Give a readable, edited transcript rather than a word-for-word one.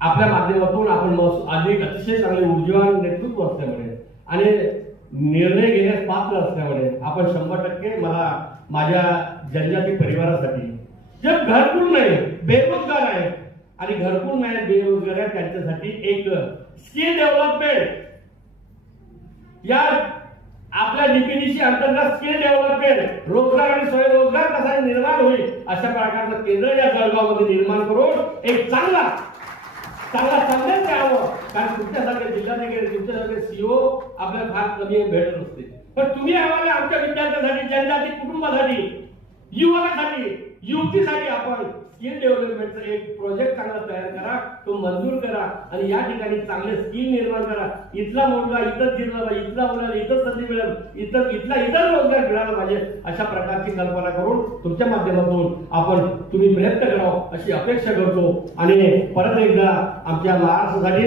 आपल्या माध्यमातून आपण अधिक अतिशय चांगले ऊर्जावान नेतृत्व असल्यामुळे आणि निर्णय घेण्यास पात्र असल्यामुळे आपण 100% मला माझ्या जनजाती परिवारासाठी जे घरकुल नाही बेरोजगार आहेत आणि घरकुल नाही बेरोजगार आहेत त्यांच्यासाठी एक स्किल डेव्हलपमेंट या आपल्या डीपीडीसी अंतर्गत स्किल डेव्हलपमेंट रोजगार आणि स्वयंरोजगार कसा निर्माण होईल अशा प्रकारचं केंद्र या जळगावमध्ये निर्माण करून एक चांगल्याच यावं. कारण तुमच्यासारखे जिल्हाधिकारी तुमच्यासारखे सीओ आपल्याला फार कमी भेटत नसते, पण तुम्ही आम्हाला आमच्या विद्यार्थ्यांसाठी जनजाती कुटुंबासाठी युवकासाठी युवतीसाठी आपण स्किल डेव्हलपमेंटचा एक प्रोजेक्ट चांगला तयार करा, तो मंजूर करा आणि या ठिकाणी चांगले स्किल निर्माण करा. इथला मुलगा इथंच जिरला पाहिजे, इथला मुलाला इथंच संधी मिळेल, इथं रोजगार मिळाला पाहिजे अशा प्रकारची कल्पना करून तुमच्या माध्यमातून तुम्ही प्रयत्न करावं अशी अपेक्षा करतो. आणि परत एकदा आमच्या महाराष्ट्रासाठी